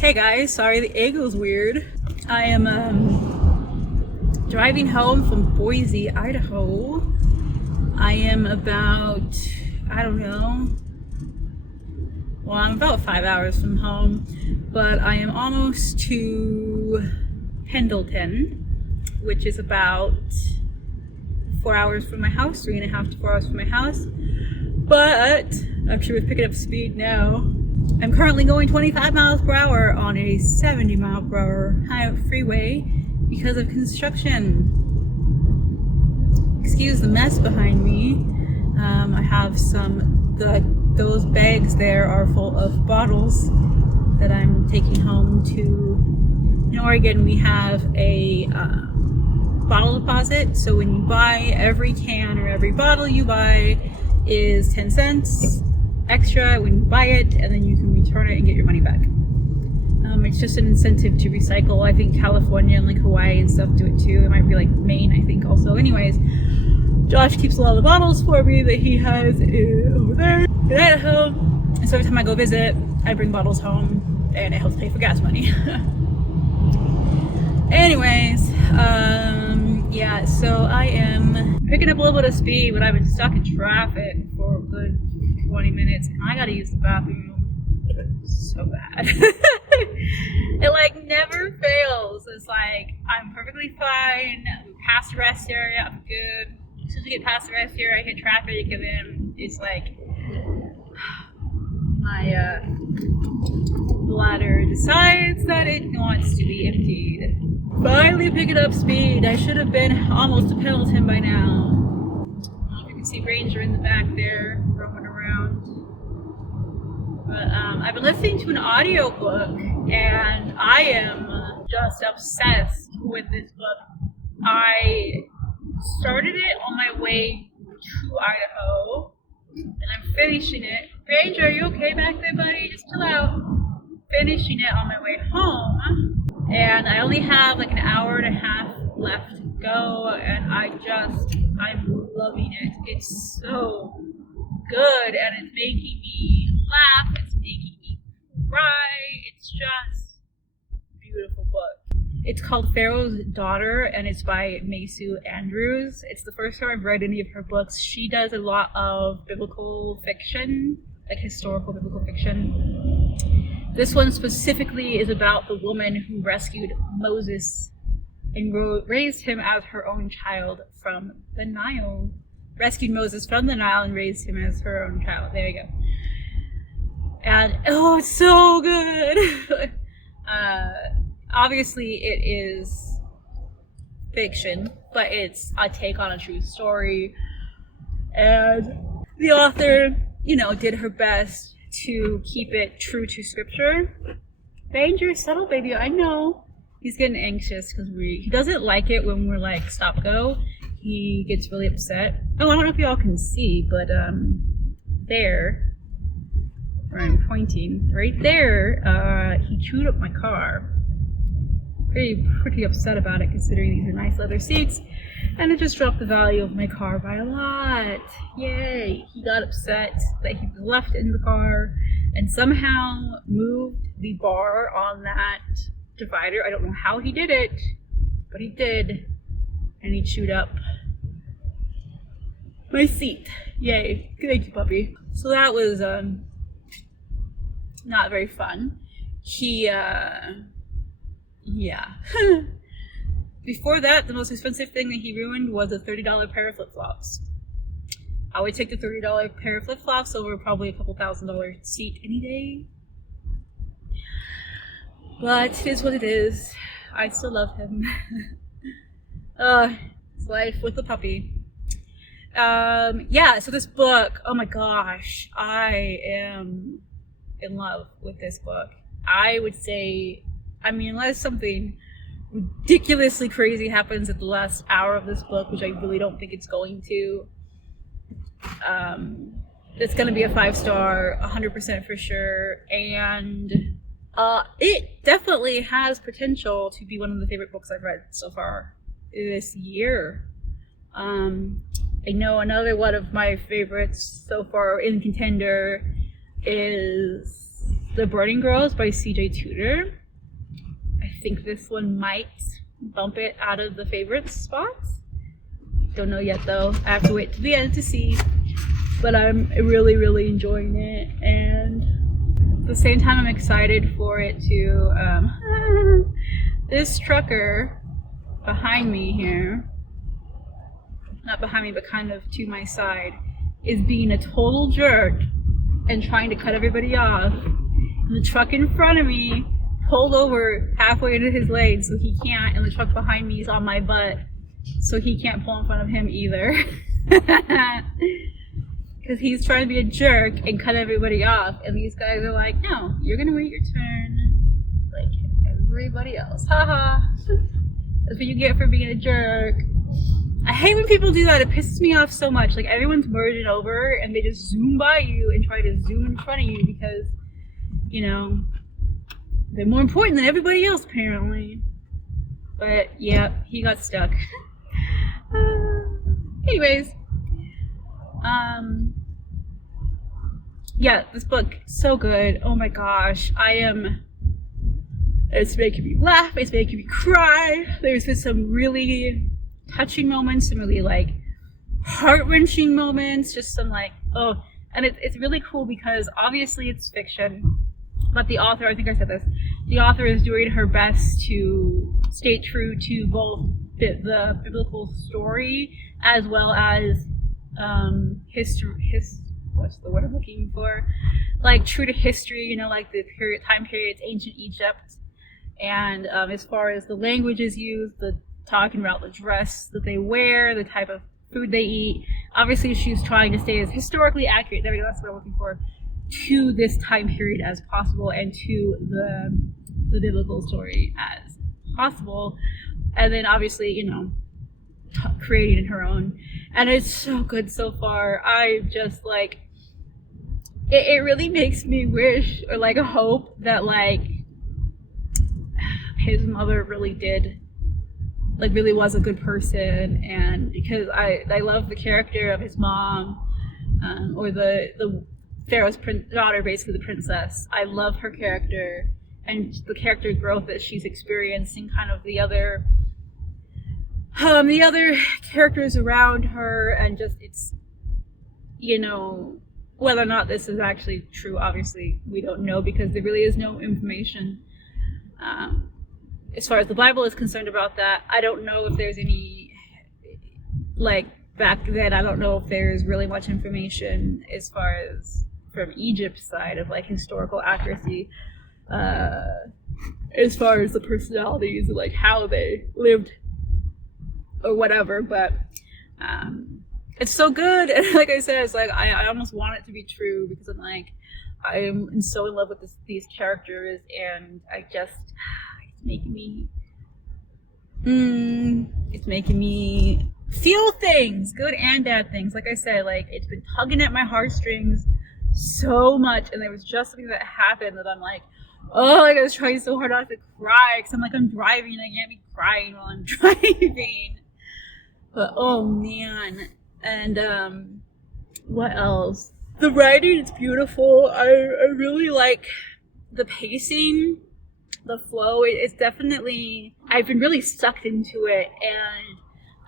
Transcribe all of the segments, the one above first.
Hey guys, sorry the egg was weird. I am driving home from Boise, Idaho. I am about, I'm about 5 hours from home, but I am almost to Pendleton, which is about 4 hours from my house, 3.5 to 4 hours from my house. But actually, we're picking up speed now. I'm currently going 25 miles per hour on a 70 mile per hour freeway because of construction. Excuse the mess behind me. I have those bags there are full of bottles that I'm taking home to. In Oregon, we have a bottle deposit. So when you buy, every can or every bottle you buy is 10 cents extra when you buy it, and then you can return it and get your money back. It's just an incentive to recycle. I think California and like Hawaii and stuff do it too. It might be like Maine, I think, also. Anyways, Josh keeps a lot of the bottles for me that he has over there in Idaho. And so every time I go visit, I bring bottles home and it helps pay for gas money. Anyways, yeah, so I am picking up a little bit of speed, but I've been stuck in traffic for a good 20 minutes and I gotta use the bathroom so bad. It like never fails. It's like I'm perfectly fine. We passed the rest area, I'm good. As soon as we get past the rest area, I hit traffic, and then it's like my bladder decides that it wants to be emptied. Finally picking up speed. I should have been almost to Pendleton by now. I don't know if you can see Ranger in the back there roaming around. But I've been listening to an audiobook and I am just obsessed with this book. I started it on my way to Idaho and I'm finishing it. Ranger, are you okay back there, buddy? Just chill out. Finishing it on my way home. And I only have like an hour and a half left to go, and I'm loving it. It's so good, and it's making me laugh, it's making me cry. It's just a beautiful book. It's called Pharaoh's Daughter, and it's by Maysu Andrews. It's the first time I've read any of her books. She does a lot of biblical fiction, like historical biblical fiction. This one specifically is about the woman who rescued Moses and raised him as her own child from the Nile. Rescued Moses from the Nile and raised him as her own child. There you go. And, oh, it's so good! Obviously, it is fiction, but it's a take on a true story. And the author, did her best to keep it true to scripture. Ranger, settle, baby. I know. He's getting anxious because he doesn't like it when we're like stop go. He gets really upset. Oh, I don't know if y'all can see, but there, where I'm pointing, right there, he chewed up my car. Pretty upset about it, considering these are nice leather seats, and it just dropped the value of my car by a lot. Yay! He got upset that he was left in the car and somehow moved the bar on that divider. I don't know how he did it, but he did, and he chewed up my seat. Yay! Thank you, puppy. So that was not very fun. Yeah. Before that, the most expensive thing that he ruined was a $30 pair of flip-flops. I would take the $30 pair of flip-flops over probably a couple $1,000 seat any day. But it is what it is. I still love him. It's life with the puppy. Yeah, so this book, oh my gosh, I am in love with this book. I would say, unless something ridiculously crazy happens at the last hour of this book, which I really don't think it's going to, it's going to be a 5-star, 100% for sure, and it definitely has potential to be one of the favorite books I've read so far this year. I know another one of my favorites so far in contender is The Burning Girls by CJ Tudor. I think this one might bump it out of the favorites spots. Don't know yet though. I have to wait to the end to see. But I'm really, really enjoying it, and at the same time I'm excited for it to this trucker behind me here, not behind me but kind of to my side, is being a total jerk and trying to cut everybody off. And the truck in front of me pulled over halfway into his lane so he can't, and the truck behind me is on my butt so he can't pull in front of him either. Because he's trying to be a jerk and cut everybody off, and these guys are like, no, you're gonna wait your turn like everybody else. Haha. That's what you get for being a jerk. I hate when people do that. It pisses me off so much. Like, everyone's merging over and they just zoom by you and try to zoom in front of you because, you know, they're more important than everybody else apparently. But yeah, he got stuck. Anyways, yeah, this book, so good. Oh my gosh, it's making me laugh, it's making me cry. There's been some really touching moments, some really like heart-wrenching moments, just some like, oh, and it's really cool because obviously it's fiction, but the author, I think I said this, the author is doing her best to stay true to both the biblical story as well as what's the word I'm looking for? Like true to history, you know, like the time periods, ancient Egypt, and as far as the language is used, the talking about the dress that they wear, the type of food they eat. Obviously, she's trying to stay as historically accurate. There we go. That's what I'm looking for. To this time period as possible, and to the biblical story as possible, and then obviously, you know, creating her own. And it's so good so far. I just like it really makes me wish or like hope that like his mother really was a good person, and because I love the character of his mom, or the Pharaoh's daughter, basically the princess. I love her character and the character growth that she's experiencing, kind of the other characters around her, and just it's, you know, whether or not this is actually true, obviously we don't know because there really is no information as far as the Bible is concerned about that. I don't know if there's any, like back then, I don't know if there's really much information as far as from Egypt's side of like historical accuracy, as far as the personalities and like how they lived or whatever, but it's so good. And like I said, it's like I almost want it to be true because I'm like, I am so in love with these characters, and I just it's making me feel things, good and bad things. Like I said, like it's been tugging at my heartstrings so much, and there was just something that happened that I'm like, oh, like I was trying so hard not to cry because I'm like, I'm driving, I can't be crying while I'm driving. But oh man. And what else? The writing is beautiful. I really like the pacing, the flow. It's definitely, I've been really sucked into it, and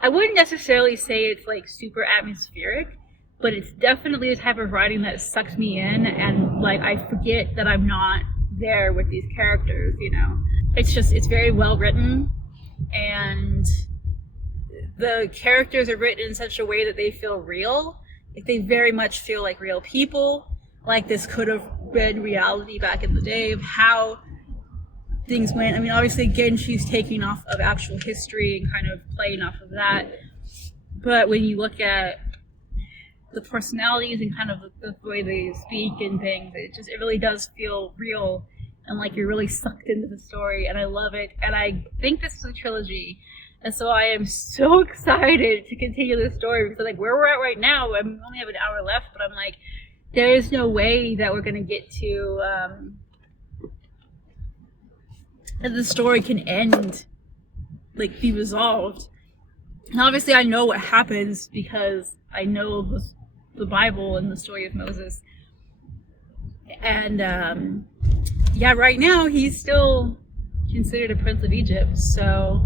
I wouldn't necessarily say it's like super atmospheric, but it's definitely the type of writing that sucks me in, and like I forget that I'm not there with these characters, you know. It's very well written, and the characters are written in such a way that they feel real. Like they very much feel like real people. Like this could have been reality back in the day of how things went. I mean, obviously, again, she's taking off of actual history and kind of playing off of that. But when you look at the personalities and kind of the way they speak and things, it really does feel real and like you're really sucked into the story. And I love it. And I think this is a trilogy. And so I am so excited to continue this story because like where we're at right now, I mean, we only have an hour left, but I'm like, there is no way that we're going to get to, that the story can end, like be resolved. And obviously I know what happens because I know the Bible and the story of Moses. And yeah, right now he's still considered a prince of Egypt, so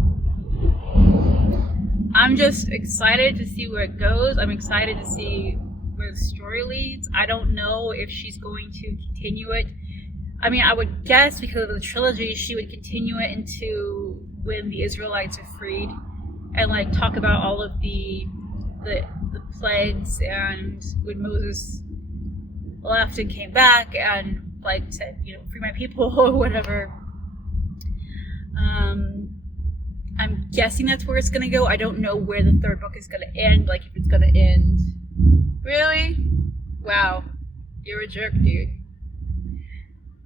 I'm just excited to see where it goes. I'm excited to see where the story leads. I don't know if she's going to continue it. I mean, I would guess because of the trilogy, she would continue it into when the Israelites are freed, and like talk about all of the plagues, and when Moses left and came back and like said, free my people or whatever. I'm guessing that's where it's gonna go. I don't know where the third book is gonna end, like if it's gonna end. Really? Wow. You're a jerk, dude.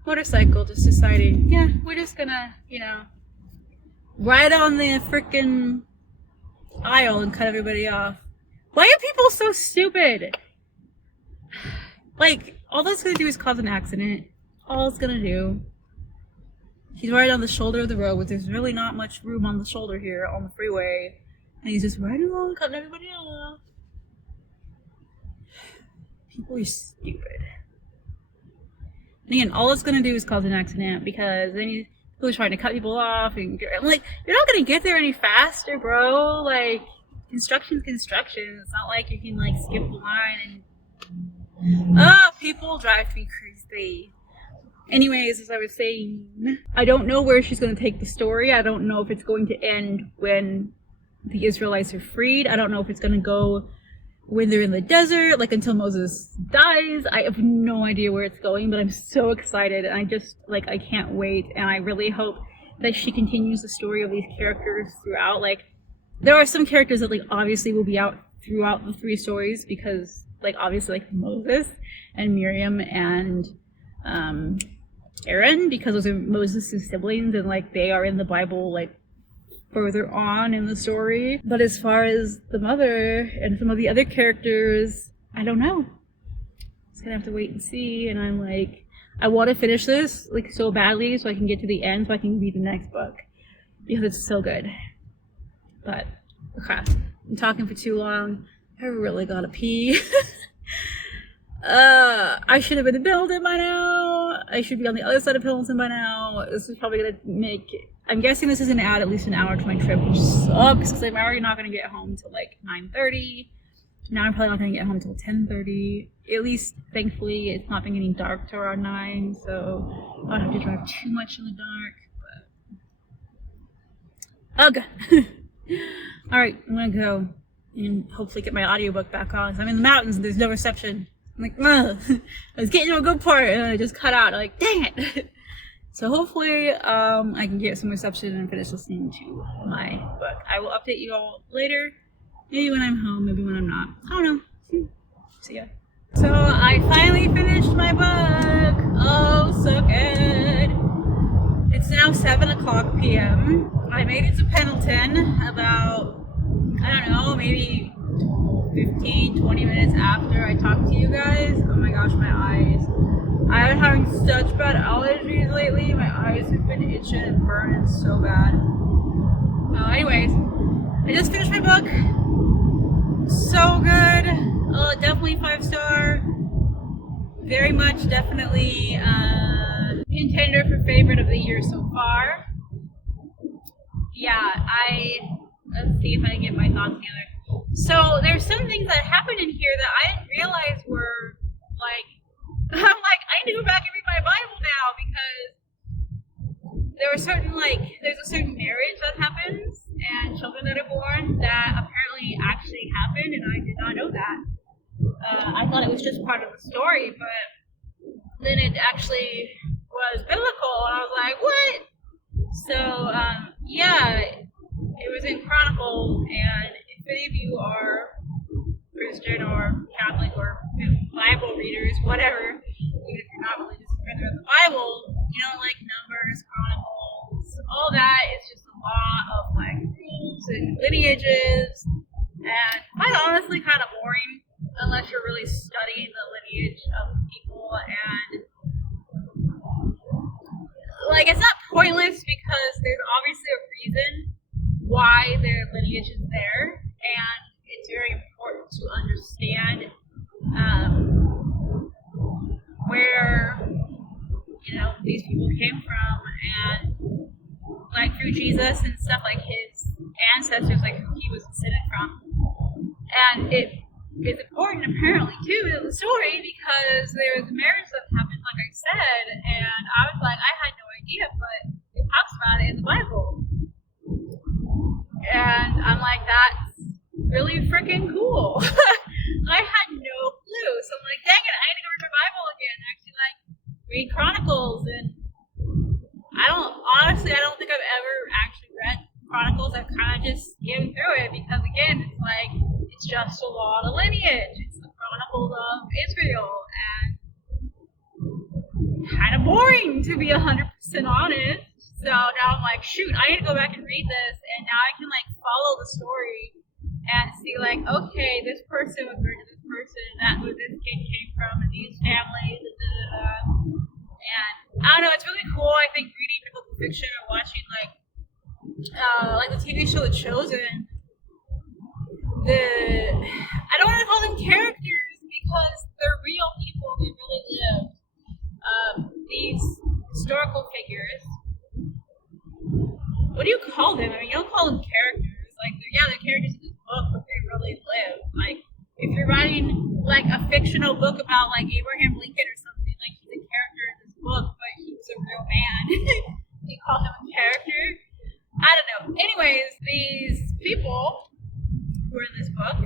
Motorcycle just deciding, yeah, we're just gonna, ride on the frickin' aisle and cut everybody off. Why are people so stupid? Like, all that's gonna do is cause an accident. All it's gonna do. He's right on the shoulder of the road, but there's really not much room on the shoulder here on the freeway. And he's just riding along, cutting everybody off. People are stupid. And again, all it's gonna do is cause an accident, because then people are trying to cut people off, and I'm like, you're not gonna get there any faster, bro. Like, construction's construction. It's not like you can like skip the line and people drive me crazy. Anyways, as I was saying, I don't know where she's going to take the story. I don't know if it's going to end when the Israelites are freed. I don't know if it's going to go when they're in the desert, like until Moses dies. I have no idea where it's going, but I'm so excited, and I can't wait, and I really hope that she continues the story of these characters throughout. Like, there are some characters that like obviously will be out throughout the three stories, because like obviously like Moses and Miriam and Aaron, because those are Moses' siblings, and like they are in the Bible like further on in the story. But as far as the mother and some of the other characters, I don't know. Just gonna have to wait and see. And I'm like, I want to finish this like so badly so I can get to the end so I can read the next book, because it's so good. But okay, I'm talking for too long. I really gotta pee. I should have been in Pendleton by now. I should be on the other side of Pendleton by now. This is probably gonna make, I'm guessing this is gonna add at least an hour to my trip, which sucks, because I'm already not gonna get home until like 9:30. Now I'm probably not gonna get home until 10:30. At least, thankfully, it's not been getting dark till around 9, so I don't have to drive too much in the dark. But ugh. Alright, I'm gonna go and hopefully get my audiobook back on, because I'm in the mountains and there's no reception. I'm like, ugh. I was getting to a good part and I just cut out. I'm like, dang it. So hopefully I can get some reception and finish listening to my book. I will update you all later. Maybe when I'm home, maybe when I'm not. I don't know. See ya. So I finally finished my book. Oh, so good. It's now 7:00 p.m. I made it to Pendleton about, I don't know, maybe 15-20 minutes after I talked to you guys. Oh my gosh, my eyes. I've been having such bad allergies lately. My eyes have been itching and burning so bad. Anyways, I just finished my book. So good. Definitely 5-star. Very much, definitely contender for favorite of the year so far. Yeah, let's see if I can get my thoughts together. So there's some things that happened in here that I didn't realize were like, I'm like, I need to go back and read my Bible now, because there were certain, like, there's a certain marriage that happens and children that are born that apparently actually happened, and I did not know that. I thought it was just part of the story, but then it actually was biblical, and I was like, what? So, yeah, it was in Chronicles, and if any of you are Christian or Catholic or Bible readers, whatever, even if you're not religious and read the Bible, like Numbers, Chronicles, all that is just a lot of like rules and lineages, and quite honestly kind of boring unless you're really studying the lineage of people. And like, it's not pointless, because there's obviously a reason why their lineage is there, and it's very important to understand where these people came through Jesus and stuff, like his ancestors, like who he was descended from. And it is important, apparently, too, to the story because there was a marriage that happened, like I said, and I was like, I had no idea, but it talks about it in the Bible. And I'm like, that's really freaking cool. I had no clue. So I'm like, dang it, I had to go read my Bible again. Actually, like, read Chronicles. And I don't think I've ever actually read Chronicles. I've kind of just skimmed through it because, again, it's like, it's just a lot of lineage. It's the Chronicles of Israel. And kind of boring, to be 100% honest. So now I'm like, shoot, I need to go back and read this, and now I can like follow the story and see like, okay, this person was married to this person, and that's where this kid came from, and these families, and I don't know, it's really cool. I think reading biblical fiction or watching like the TV show The Chosen. I don't want to call them characters because they're real people who really lived. These historical figures. What do you call them? I mean, you don't call them characters. Like, they're characters in this book, but they really live. Like, if you're writing, like, a fictional book about, like, Abraham Lincoln or something, like, he's a character in this book, but he was a real man. You call him a character? I don't know. Anyways, these people who are in this book,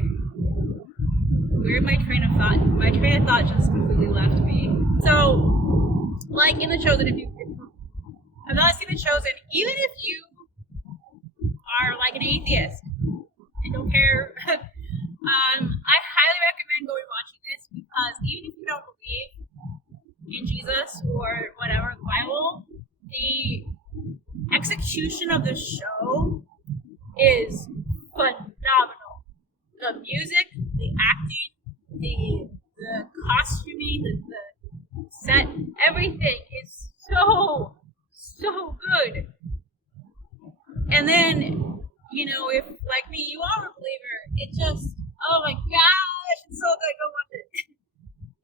where my train of thought just completely left me. So, like, in The Chosen, if you have not seen The Chosen, even if you are like an atheist and don't care, I highly recommend going watching this because even if you don't believe in Jesus or whatever, the Bible, the execution of the show is phenomenal. The music, the acting, the costuming, the set, everything is so good. And then, you know, if like me, you are a believer, it just, oh my gosh, it's so good, go watch it.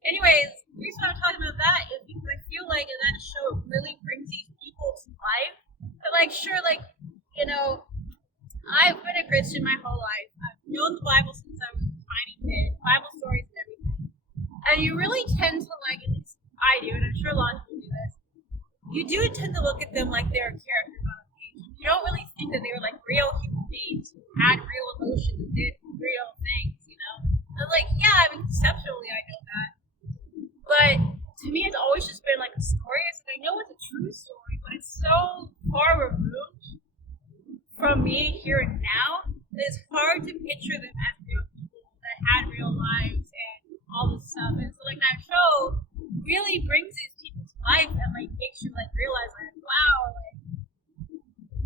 Anyways, the reason I'm talking about that is because I feel like that show really brings these people to life. But like, sure, like, you know, I've been a Christian my whole life. I've known the Bible since I was a tiny kid, Bible stories and everything. And you really tend to like, at least I do, and I'm sure a lot of people do this, you do tend to look at them like they're characters on a page. You don't really think that they were like real human beings who had real emotions and did real things, you know? And like, yeah, I mean, conceptually I know that. But to me, it's always just been like a story. It's like, I know it's a true story, but it's so far removed from me here and now that it's hard to picture them as real people that had real lives and all this stuff. And so like that show really brings these people to life and like makes you like realize like, wow, like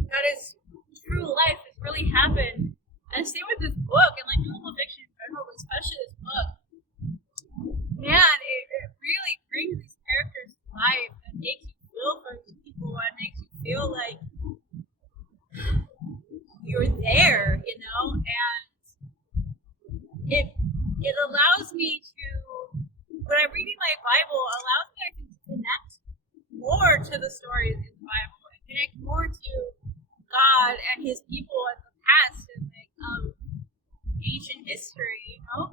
that is true life. It's really happened. And same with this book and like biblical fiction in general, but especially this book. Man, it really brings these characters to life and makes you feel for these people and makes you feel like you're there, you know, and it allows me to, when I'm reading my Bible, allows me to connect more to the stories in the Bible and connect more to God and his people in the past and like ancient history, you know?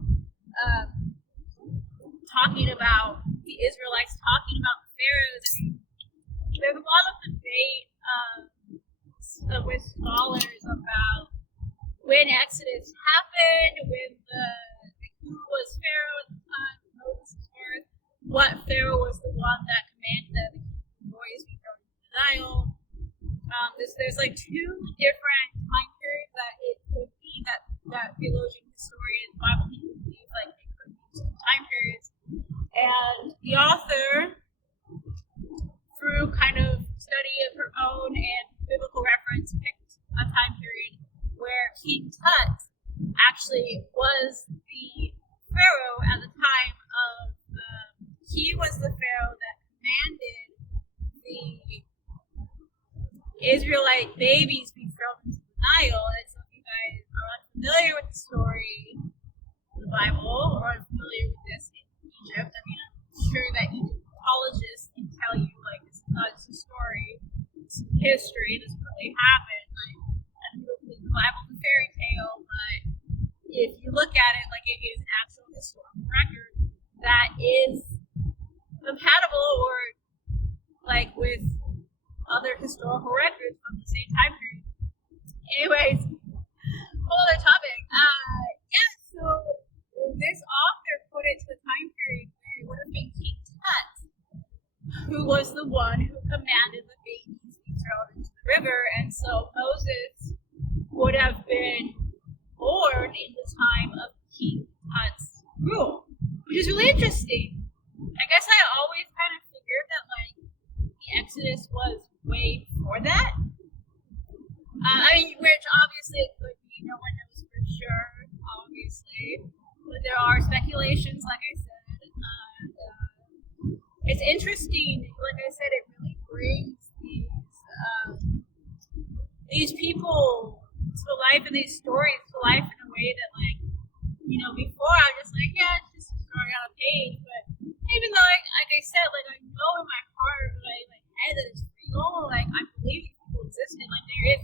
Talking about the Israelites, talking about the Pharaohs. I mean, there's a lot of debate with scholars about when Exodus happened, when who was Pharaoh at the time, Moses was, what Pharaoh was the one that commanded the boys to be thrown into the Nile. There's like two different time periods that it could be that theologian, historian, Bible people believe like it could be two time periods. And the author, through kind of study of her own and biblical reference, picked a time period where King Tut actually was the Pharaoh at the time of, he was the Pharaoh that commanded the Israelite babies be thrown into the Nile. And so if you guys are unfamiliar with the story of the Bible or unfamiliar with this in Egypt, I mean, I'm sure that Egyptologists can tell you, like, it's not just a story. history. This really happened. Like, I don't believe the Bible's a fairy tale, but if you look at it, like it is an actual historical record that is compatible or like with other historical records from the same time period. Anyways, whole other topic. So this author put it to the time period where it would have been King Tut, who was the one who commanded the babies to be thrown into the river, and so Moses would have been born in the time of King Tut's rule, which is really interesting. I guess I always kind of figured that like the Exodus was way before that. Which obviously it could be, no one knows for sure, obviously. But there are speculations, like I said. It's interesting, like I said, it really brings these people to life and these stories to life in a way that, like, before I was just like, yeah, it's just a story on a page. But even though, like I said, like I know in my heart, like my head that it's real, like I believe these people existed. Like there is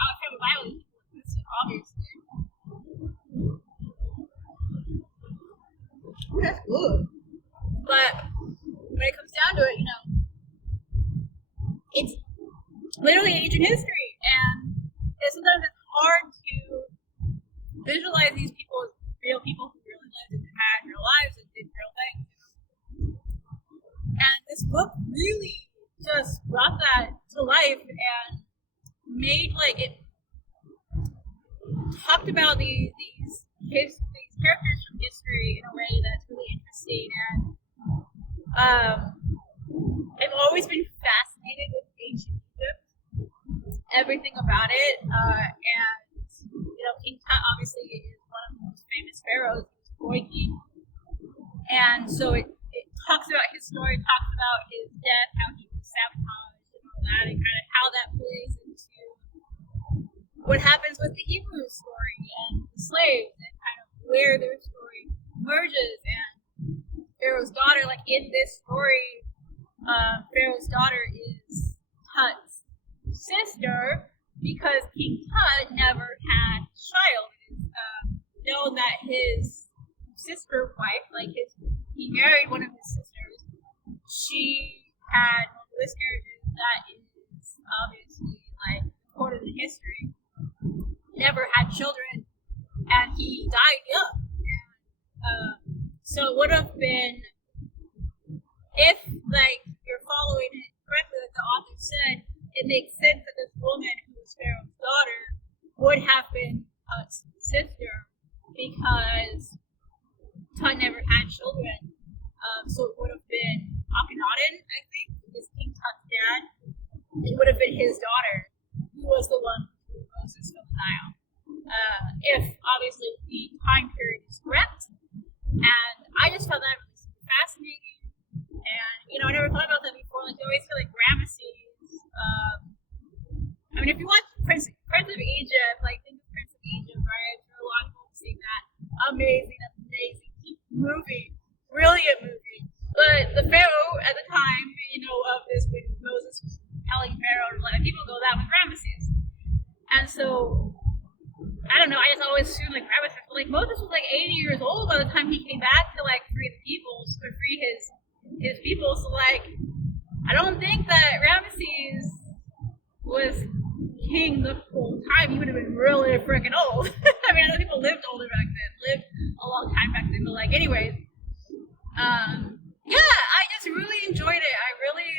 outside of the Bible, these people existed, obviously. That's good. But when it comes down to it, it's literally ancient history, and sometimes it's hard to visualize these people as real people who really lived and had real lives and did real things. And this book really just brought that to life and made it talked about these characters from history in a way that's really interesting. And I've always been fascinated with ancient Egypt, everything about it. And King Tut obviously is one of the most famous pharaohs. He was a boy king, and so it talks about his story, talks about his death, how he was sabotaged, and all that, and kind of how that plays into what happens with the Hebrew story and the slaves, and kind of where their story merges. And Pharaoh's daughter, like in this story, Pharaoh's daughter is Tut's sister, because King Tut never had a child. It is known that his sister wife, he married one of his sisters. She had miscarriages. That is obviously recorded in history. Never had children, and he died young. And so it would have been, if you're following it correctly, like the author said, it makes sense that this woman who was Pharaoh's daughter would have been Tut's sister, because Tut never had children. So it would have been Akhenaten, I think, is King Tut's dad. It would have been his daughter, who was the one who Moses from the Nile. If obviously the time period is correct. And I just found that really super fascinating. And I never thought about that before. You always feel like Ramesses. If you watch Prince of Egypt, think of Prince of Egypt, right? I'm sure a lot of people have seen that. Amazing movie. Brilliant movie. But the Pharaoh at the time, of this, when Moses was telling Pharaoh to let people go, that was Ramesses. And so, I don't know, I just always assumed Ramesses, but Moses was 80 years old by the time he came back to free the people, or free his people. So I don't think that Ramesses was king the whole time. He would have been really freaking old. I know people lived older back then, lived a long time back then, but anyways, I just really enjoyed it. I really,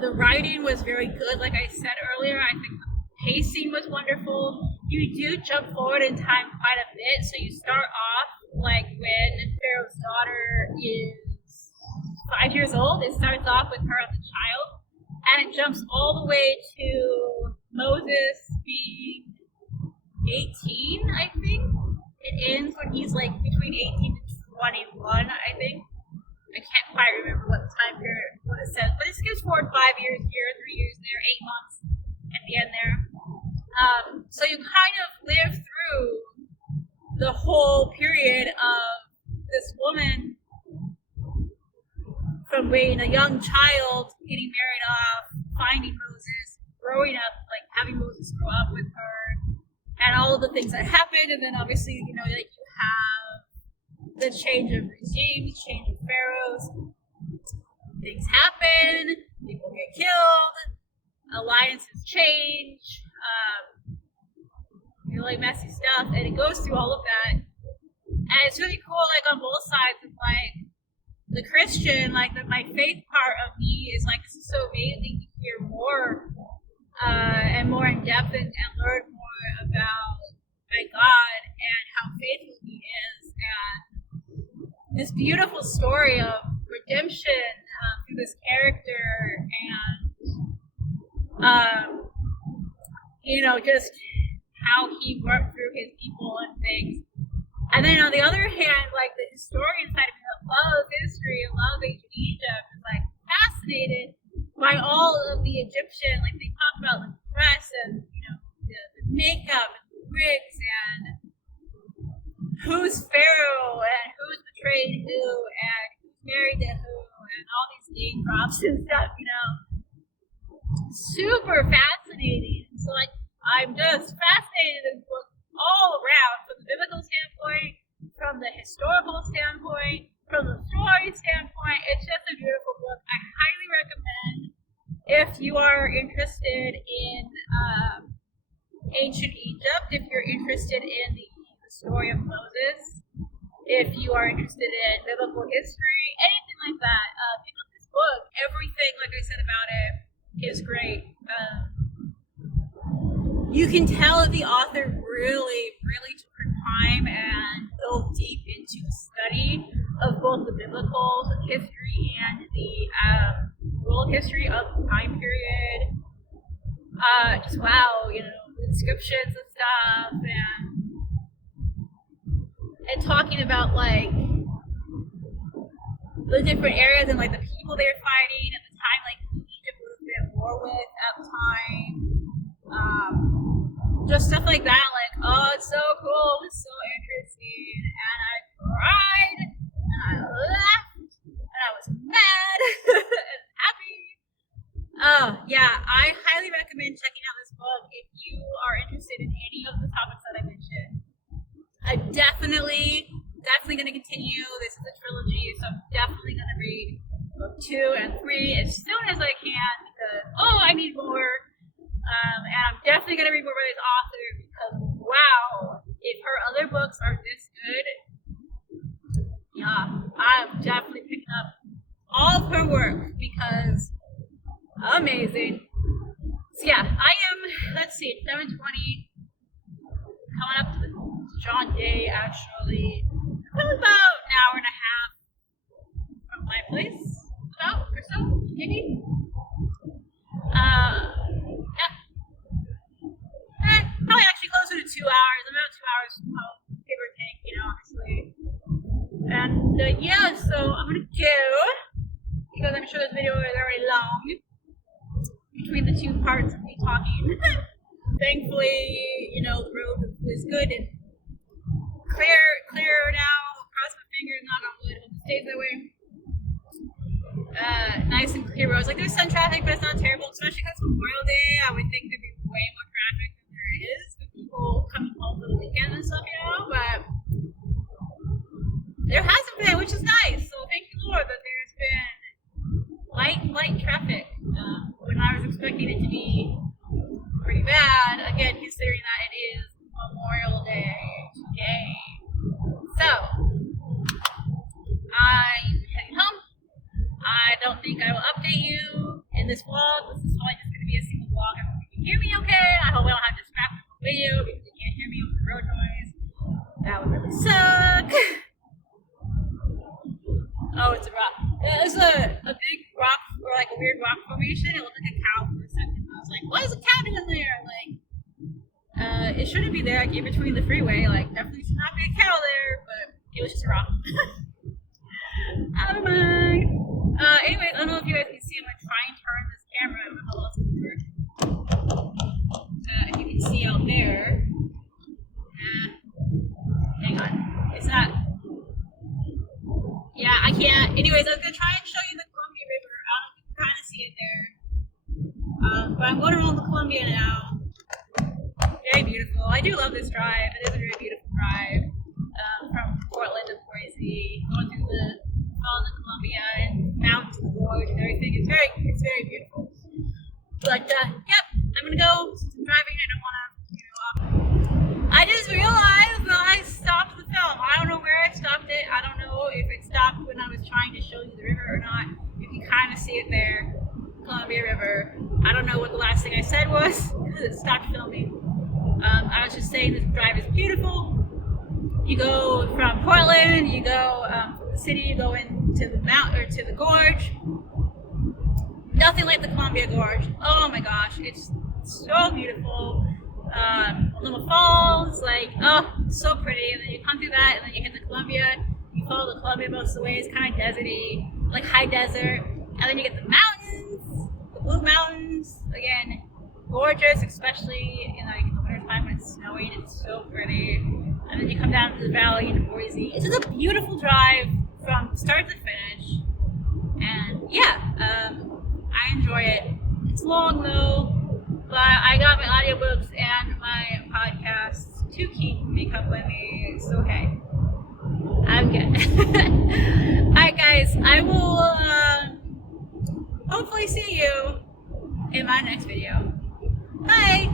the writing was very good. Like I said earlier, I think the pacing was wonderful. You do jump forward in time quite a bit, so you start off when Pharaoh's daughter is 5 years old. It starts off with her as a child, and it jumps all the way to Moses being 18, I think. It ends when he's between 18 and 21, I think. I can't quite remember what the time period, what it says, but it skips forward 5 years here, 3 years there, 8 months at the end there. So you kind of live through the whole period of this woman from being a young child, getting married off, finding Moses, growing up, like having Moses grow up with her, and all of the things that happened. And then obviously, you know, like you have the change of regimes, change of pharaohs. Things happen, people get killed, alliances change, really messy stuff, and it goes through all of that. And it's really cool, like on both sides of like the Christian, like my faith part of me is like, this is so amazing to hear more and more in depth and learn more about my God and how faithful He is, and this beautiful story of redemption through this character, and you know, just how He worked through His people and things. And then on the other hand, like the historian side of me that loves history and loves ancient Egypt is like fascinated by all of the Egyptian, like they talk about the dress and, you know, the makeup and the wigs and who's pharaoh and who's betrayed who and who's married to who and all these name drops and stuff, you know. Super fascinating. So like I'm just fascinated in this book all around, from the biblical standpoint, from the historical standpoint, from the story standpoint. It's just a beautiful book. I highly recommend if you are interested in ancient Egypt, if you're interested in the story of Moses, if you are interested in biblical history, anything like that, pick up this book. Everything, like I said about it, is great. You can tell that the author really took her time and dove deep into the study of both the biblical history and the world history of the time period. Just wow, you know, the inscriptions and stuff, and talking about like the different areas and like the people they were fighting at the time, like who Egypt was at war with at the time. Just stuff like that, like, oh, it's so cool, it's so interesting, and I cried, and I laughed, and I was mad, and happy. Yeah, I highly recommend checking out this book if you are interested in any of the topics that I mentioned. I'm definitely going to continue. This is a trilogy, so I'm definitely going to read book 2 and 3 as soon as I can, because, I need more. And I'm definitely going to read more by this author because, wow, if her other books are this good, yeah, I'm definitely picking up all of her work because amazing. So yeah, I am, let's see, 7:20, coming up to the John Day, actually, probably about an hour and a half from my place, about, or so, maybe. Probably actually closer to 2 hours, about 2 hours from home, give or take, you know, obviously. And yeah, so I'm gonna go, because I'm sure this video is already long, between the two parts of me talking. Thankfully, you know, the road was good and clear now, cross my fingers, knock on wood, hope it stays that way. Nice and clear roads. Like there's some traffic, but it's not terrible, especially because Memorial Day. I would think there'd be way more traffic than there is with people coming home for the weekend and stuff, you know. But there hasn't been, which is nice. So thank you, Lord, that there's been light traffic when I was expecting it to be pretty bad. Again, considering that it is Memorial Day today. So I'm heading home. I don't think I will update you in this vlog. This is probably just going to be a single vlog. I hope you can hear me okay. I hope I don't have distractions from the video because you can't hear me with the road noise. That would really suck. Oh, it's a rock. It's a big rock, or like a weird rock formation. It looked like a cow for a second. I was like, what is a cow doing there? Like, it shouldn't be there. Like in between the freeway. Like, definitely should not be a cow there, but it was just a rock. Out of mind. Anyways, I don't know if you guys can see. I'm gonna try and turn this camera. I don't know how else it's work. If you can see out there. Hang on. It's not. Yeah, I can't. Anyways, I was gonna try and show you the Columbia River. I don't know if you can kind of see it there. I'm going around the Columbia now. Very beautiful. I do love this drive. It is a very beautiful drive from Portland to Boise, going through the Columbia and mountains and the gorge and everything. It's very beautiful. But yep, I'm gonna go. Since I'm driving, I don't want to, I just realized that I stopped the film. I don't know where I stopped it. I don't know if it stopped when I was trying to show you the river or not. You can kind of see it there, Columbia River. I don't know what the last thing I said was because it stopped filming. I was just saying this drive is beautiful. You go from Portland, you go from the city, you go into the mountain or to the gorge. Nothing like the Columbia Gorge. Oh my gosh, it's so beautiful. Little falls, like, oh, so pretty. And then you come through that, and then you hit the Columbia. You follow the Columbia most of the way. It's kind of deserty, like high desert. And then you get the mountains, the Blue Mountains. Again, gorgeous, especially in like the winter time when it's snowing. It's so pretty. And then you come down to the valley into Boise. It's just a beautiful drive from start to finish. And yeah, I enjoy it. It's long though, but I got my audiobooks and my podcasts to keep me company. It's okay. I'm good. Alright guys, I will hopefully see you in my next video. Bye!